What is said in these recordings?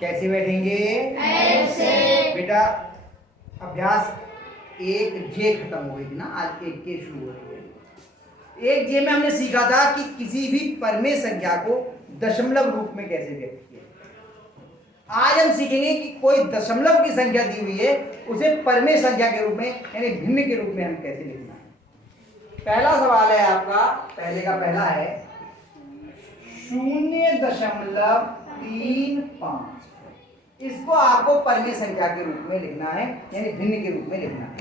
कैसे बैठेंगे? ऐसे। बेटा अभ्यास 1J खत्म हो गई थी ना, आज 1K शुरू हो रही है। 1J में हमने सीखा था कि किसी भी परमेय संख्या को दशमलव रूप में कैसे व्यक्त किया। आज हम सीखेंगे कि कोई दशमलव की संख्या दी हुई है, उसे परमेय संख्या के रूप में यानी भिन्न के रूप में हम कैसे लिखना है। पहला सवाल है आपका, पहले का पहला है 0.35। इसको आपको परमेय संख्या के रूप में लिखना है यानी भिन्न के रूप में लिखना है।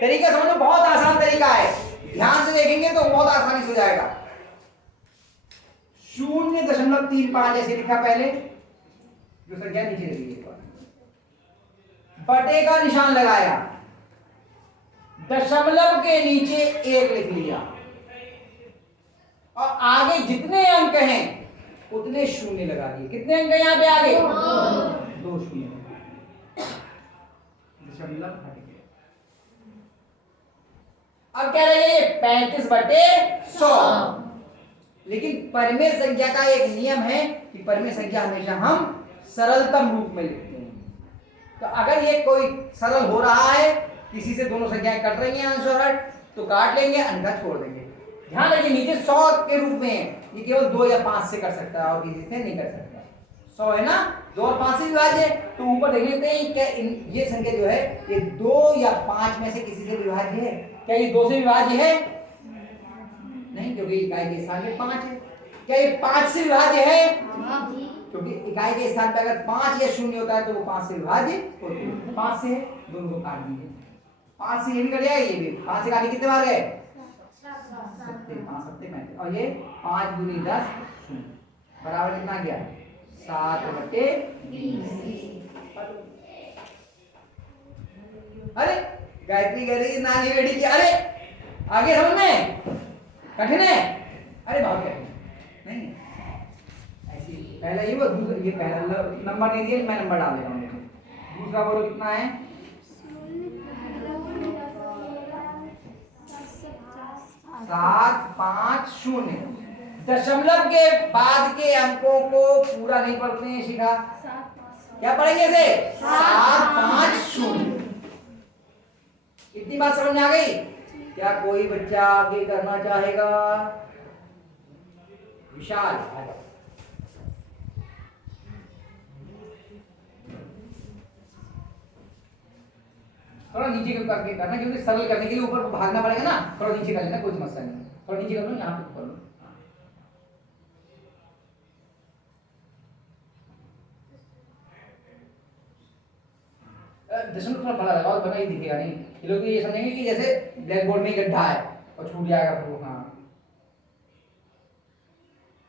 तरीका समझो, बहुत आसान तरीका है, ध्यान से देखेंगे तो बहुत आसानी से हो जाएगा। 0.35 ऐसे लिखा पहले, जो संख्या नीचे लगी है, बटे का निशान लगाया, दशमलव के नीचे 1 लिख लिया और आगे जितने अंक हैं उतने शून्य लगा दिए। कितने अंक हैं यहाँ पे आगे? 2 शून्य। दशमलव हट गया। अब क्या रहेगा? 35/100। लेकिन परमेय संख्या का एक नियम है कि परमेय संख्या हमेशा हम सरलतम रूप में लिखते हैं। तो अगर ये कोई सरल हो रहा है, किसी से दोनों संख्याएं कट रही हैं आंसर हट, तो काट लेंगे, अन्यथा छोड़ देंगे। ध्यान रखिए नीचे 100 के रूप में है, ये केवल 2 या 5 से कर सकता है और किसी से नहीं कर सकता। 100 है ना, 2 और 5 से विभाज्य है, तो ऊपर देख लेते हैं क्या ये संख्या जो है ये 2 या 5 में से किसी से विभाज्य है? क्या ये 2 से विभाज्य है? नहीं, क्योंकि इकाई के स्थान पे 5 है। क्या ये 5 से विभाज्य है? क्योंकि इकाई के स्थान पे अगर 5 या 0 होता है तो वो 5 से विभाज्य होती है। 5 से दोनों को काट दीजिए, 5 से ये भी कट जाएगा, ये भी 5 से काटे कितने बार गए? 7 5 7 35 और ये 5 दूनी 10 बराबर कितना गया? 7/20। अरे गायत्री कह रही नानी बेटी की, अरे आगे समझ में कठिन है? अरे बहुत कठिन नहीं है। ऐसी पहला ये वो ये पहला नंबर नहीं दिया, मैं नंबर डाल दे रहा हूँ। दूसरा बोलो कितना है? 750। दशमलव के बाद के अंकों को पूरा नहीं पढ़ते हैं, सीखा क्या पढ़ेंगे इसे? 750। इतनी बात समझ में आ गई? क्या कोई बच्चा आगे करना चाहेगा? विशाल थोड़ा नीचे करके करना, क्योंकि सरल करने के लिए ऊपर भागना पड़ेगा ना। थोड़ा नीचे कर लेना, कोई समस्या नहीं। थोड़ा नीचे कर लो, यहाँ पे कर लो। दशमलव थोड़ा बड़ा लगाओ, बना ही दिखेगा नहीं। ये लोग ये समझेंगे कि जैसे ब्लैक बोर्ड में गड्ढा है और छूट जाएगा फिर। हाँ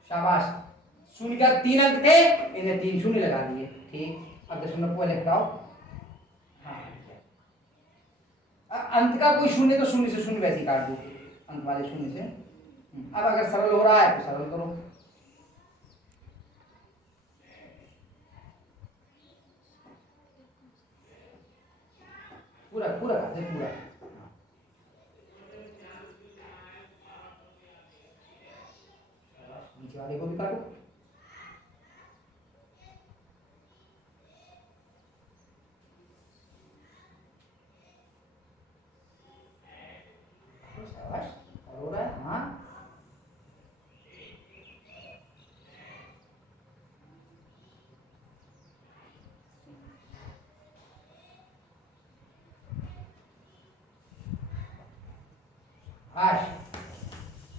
शाबाश। शून्य का 3 अंक थे, इन्हें 3 शून्य लगा दिए। ठीक, अब दशमलव को अलग हटाओ। अंत का कोई शून्य तो शून्य से शून्य वैसे ही काट दो, अंत वाले शून्य से। अब अगर सरल हो रहा है तो सरल करो। पूरा पूरा पूरा नीचे वाले को भी काटो। हो रहा है? हाँ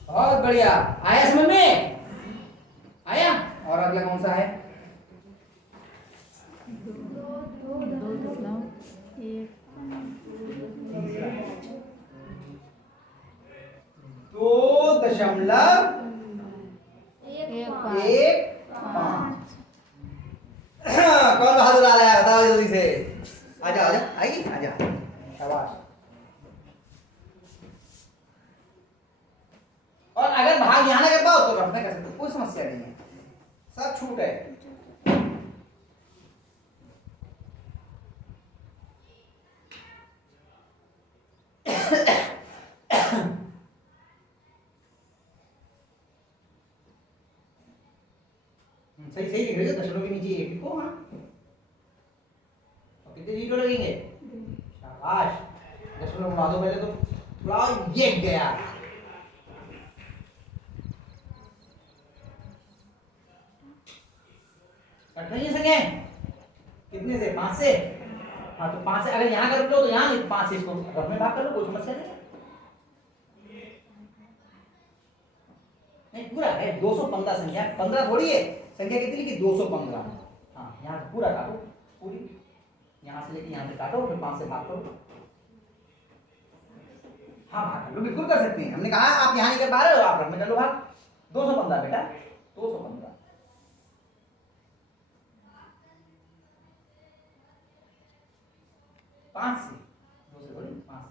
बहुत बढ़िया। आया समझ में? आया? और अगला कौन सा है? 2.15। कौन बहादुर आ रहा है? बताओ जल्दी से। आजा आजा, आइए आजा, शाबाश। और अगर भाग यहाँ ना कर पाओ तो रफ में कर सकते, कोई समस्या नहीं है, सब छूट है। सही सही लिख रहे हो, दशमलव के नीचे 1 लिखो। हाँ कितने जीरो लगेंगे? शाबाश। दशमलव उड़ा दो पहले तो, उड़ाओ, ये गया। कट रही है संख्याएं कितने से? 5 से। हाँ तो 5 से अगर यहाँ कर लो तो यहाँ 5 से इसको रफ में भाग कर लो, कोई समस्या नहीं है। नहीं पूरा है 215 संख्या, 15 थोड़ी है संख्या, कितनी लिखी? 215। हाँ यहाँ पूरा काटो, पूरी यहाँ से लेके यहाँ से काटो, फिर 5 से भाग करो। हाँ भाग लो, बिल्कुल कर सकते हैं। हमने कहा आप यहाँ नहीं कर पा रहे हो, आप रफ में कर लो भाग। 215 बेटा, 215। 5 से, 2 से बोली 5 से।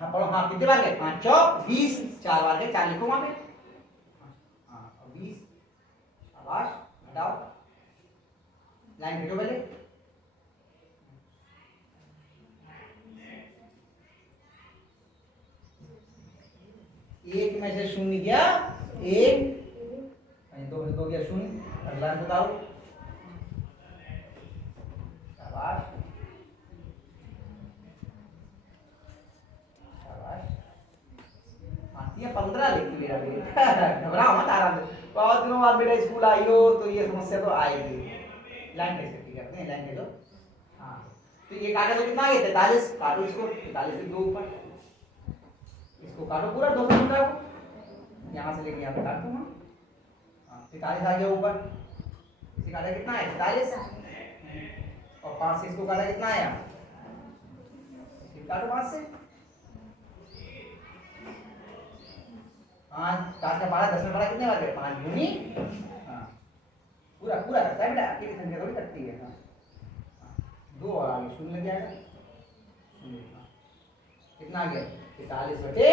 हाँ पढ़ो। हाँ कितने बार गए? 5 चौक 20, 4 बार गए, 4 लिखो वहां पे। हाँ 20। शाबाश, हटाओ, लाइन भेजो पहले। एक में से शून्य गया, एक, दो में से 2 गया शून्य, अगला बताओ। शाबाश, शाबाश। आती है 15 लिखी मेरा बेटा, घबराओ मत, आराम से। बहुत दिनों बाद बेटा स्कूल आई हो तो ये समस्या तो आएगी। लाइन कैसे करते हैं? लाइन भेजो। हाँ तो ये काटा तो कितना आ गया? 43। काटो इसको, 43 से 2 ऊपर, इसको काटो पूरा 215 को, यहाँ से लेके यहाँ पे काट दूंगा। हाँ 43 आ गया ऊपर, इसे काटा कितना है? 43। और 5 से इसको काटा कितना आया? काटो 5 से। 5 4 का 12, 10 में 12 कितने बार गए? 5 दूनी। हाँ पूरा पूरा करता है बेटा, अकेली संख्या थोड़ी करती है। हाँ 2 और आगे शून्य लग जाएगा। कितना आ गया? 43 बटे।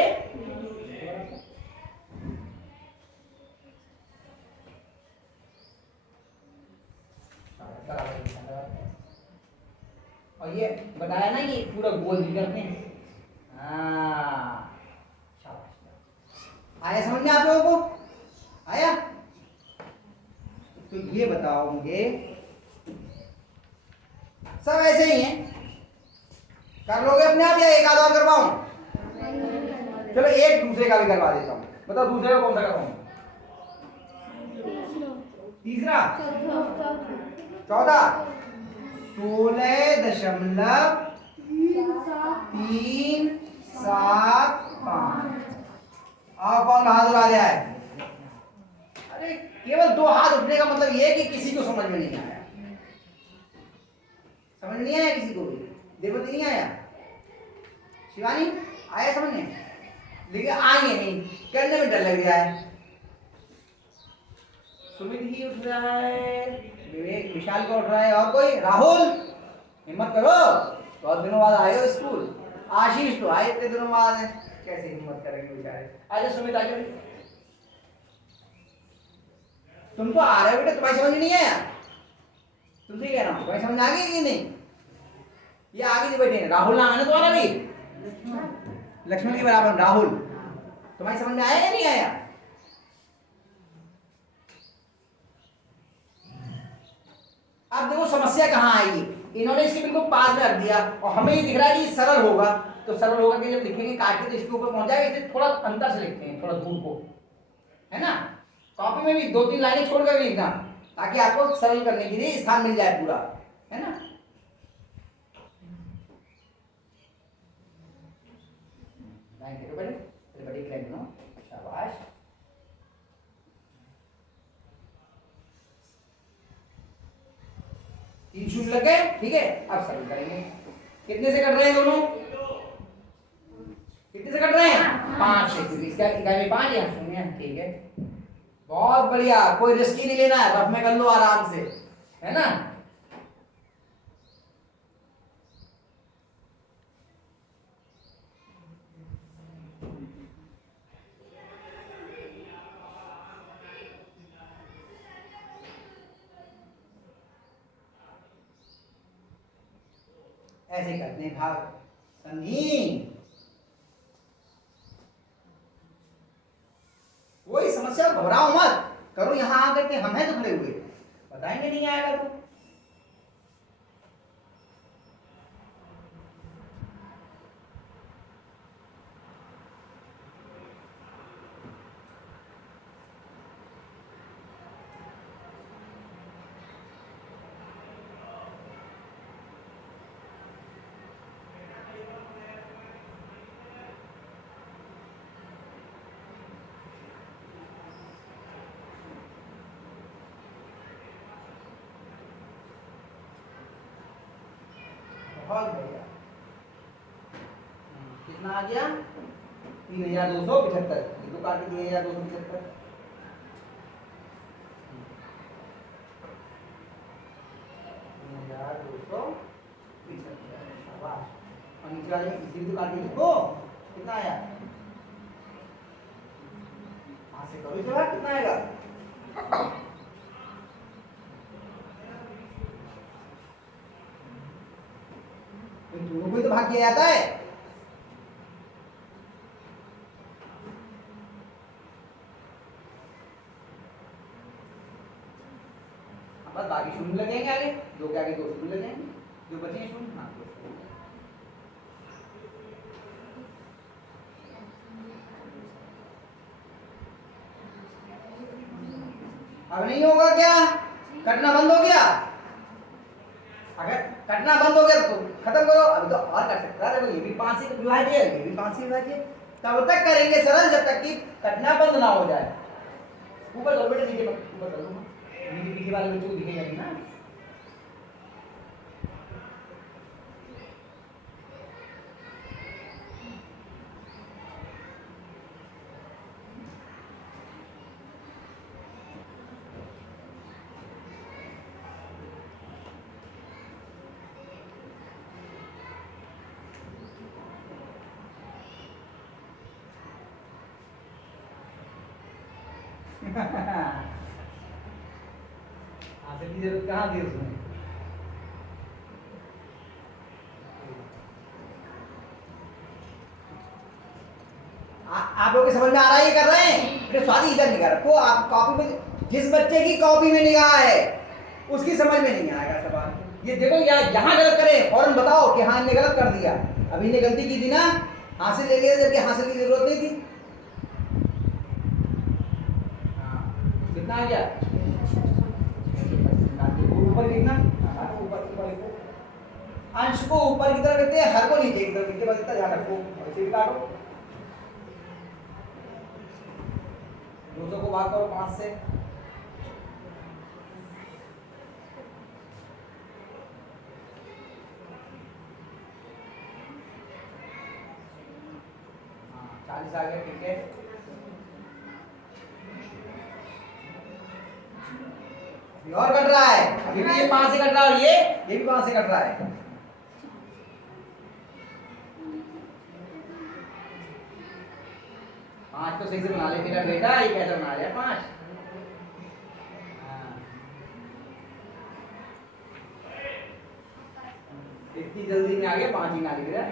और ये बताया ना ये पूरा गोल भी करते हैं। हाँ आया समझ में आप लोगों को? आया? तो ये बताओ मुझे, सब ऐसे ही हैं, कर लोगे अपने आप या एक आध और करवाऊं? चलो एक दूसरे का भी करवा देता हूं। बताओ दूसरे का कौन सा करवाऊं? तीसरा 14, 16.375। और कौन हाथ उड़ा दिया है? अरे केवल 2 हाथ उठने का मतलब ये है कि किसी को समझ में नहीं आया। समझ नहीं आया किसी को भी? देवती नहीं आया? शिवानी आया समझ में? लेकिन आएंगे नहीं, करने में डर लग रहा है। सुमित ही उठ रहा है, विवेक, विशाल को उठ रहा है, और कोई? राहुल हिम्मत करो, बहुत दिनों बाद आए हो स्कूल। आशीष तो आए इतने दिनों बाद है, कैसे हिम्मत करेंगे बेचारे। आजा सुमित आजा, तुम तो आ रहे हो बेटा, तुम्हारी समझ नहीं आया? तुमसे कह रहा हूँ, तुम्हारी समझ आ गई कि नहीं? ये आगे जो बैठे हैं, राहुल नाम है ना तुम्हारा भी, लक्ष्मण के बराबर राहुल। तुम्हारी समझ में आया या नहीं आया? अब देखो समस्या कहाँ आएगी। इन्होंने इसके बिल्कुल पास में रख दिया और हमें ये दिख रहा है कि सरल होगा, तो सरल होगा कि जब लिखेंगे काट के तो इसके ऊपर पहुंच जाएगा। इसे थोड़ा अंतर से लिखते हैं, थोड़ा दूर को, है ना। कॉपी में भी 2-3 लाइनें छोड़कर भी लिखना, ताकि आपको सरल करने के लिए स्थान मिल जाए पूरा, है ना। शाबाश, तीन शून्य लग गए, ठीक है। अब सरल करेंगे। कितने से कट रहे हैं दोनों? कितने से कट रहे हैं? 5 से, क्योंकि इसका इकाई में 5 या शून्य, ठीक है। बहुत बढ़िया, कोई रिस्क ही नहीं लेना है, रफ में कर लो आराम से, है ना। ऐसे करते हैं भाग, समझी? घबराओ मत, करो यहाँ आकर के, हम हैं तो खड़े हुए, बताएंगे नहीं आएगा तो। बहुत बढ़िया। कितना आ गया? 3275। ये तो काट 3275। और नीचे वाले में किसी भी काट के लिखो, कितना आया? हाथ से करो इसे, कितना आएगा? दोनों को तो भाग किया जाता है। बस बाकी शून्य लगेंगे आगे, दो के आगे दो शून्य लगेंगे, जो बचे हैं शून्य। हाँ, अब नहीं होगा क्या? कटना बंद हो गया? अगर कटना बंद हो गया तो खत्म करो। अभी तो और कर सकता है, देखो ये भी 5 से विभाज्य है, ये भी 5 से विभाज्य। तब तक करेंगे सरल जब तक कि कटना बंद ना हो जाए। ऊपर करो बेटा, नीचे मत, ऊपर करो, नीचे पीछे वाले बच्चों को दिखेगा नहीं ना। हासिल की जरूरत कहाँ थी उसमें? आप लोग की समझ में आ रहा है? ये कर रहे हैं स्वाति, इधर निगाह रखो। आप कॉपी में, जिस बच्चे की कॉपी में निगाह है उसकी समझ में नहीं आएगा सवाल। ये देखो यहाँ गलत करें फौरन बताओ कि हाँ इन्हें गलत कर दिया। अभी इन्हें गलती की थी ना, हासिल ले लिया जबकि हासिल की जरूरत नहीं थी। कितना आ गया? ऊपर लिखना, ऊपर अंश को ऊपर की तरफ लिखते हैं, हर को नीचे की तरफ लिखते, बस इतना ध्यान रखो। ऐसे भी काटो, 200 को भाग करो 5 से। हाँ 40 आ गया, ठीक है। ये और कट रहा है, अभी भी ये 5 से कट रहा है और ये भी 5 से कट रहा है। पाँच तो सही से बना ले मेरा बेटा, ये कैसे बना लिया 5? इतनी जल्दी में आ गया, 5 ही ना लिख रहा।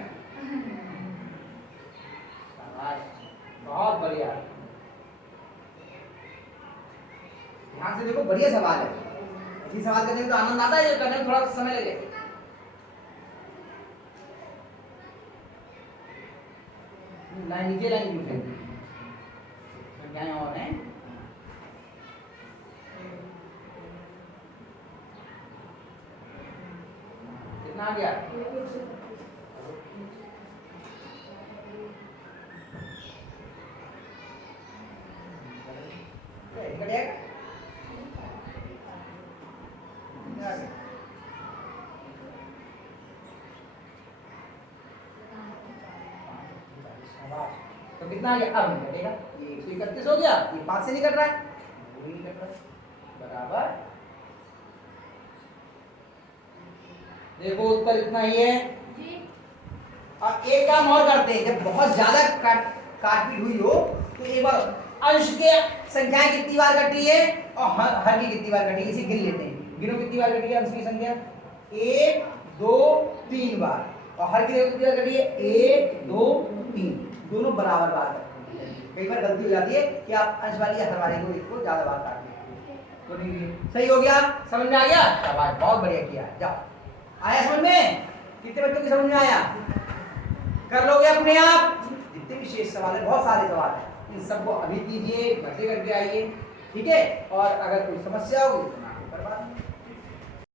बहुत बढ़िया, ध्यान से देखो, बढ़िया सवाल है। ऐसी सवाल करने में तो आनंद आता है, ये करने में थोड़ा समय लगे। लाइन नीचे, लाइन नीचे संख्याएं और हैं। कितना आ गया? तो कितना आ गया? अब नहीं कटेगा, ये 131 हो गया, ये 5 से नहीं कट रहा है, वो नहीं कट रहा है, बराबर। देखो उत्तर इतना ही है जी। अब एक काम और करते हैं, जब बहुत ज्यादा काटपीट हुई हो तो एक बार अंश के संख्याएं कितनी बार कटी है और हर की कितनी बार कटी है इसे गिन लेते हैं। गिनो कितनी बार कटी है अंश की संख्या? 1 2 3 बार। और हर की कितनी बार कटी है? 1 2 3, दोनों बराबर बार कटती है। कई बार गलती हो जाती है कि आप अंश वाली या हर वाले को इसको ज्यादा बार काट देते हैं। तो नहीं, सही हो गया, समझ में आ गया, शाबाश, बहुत बढ़िया किया। जाओ, आया समझ में? कितने बच्चों की समझ में आया? कर लोगे अपने आप? जितने भी शेष सवाल है, बहुत सारे सवाल है, इन सबको अभी कीजिए, मजे करके आइए, ठीक है। और अगर कोई समस्या होगी तो मैं आपको करवा दूंगा।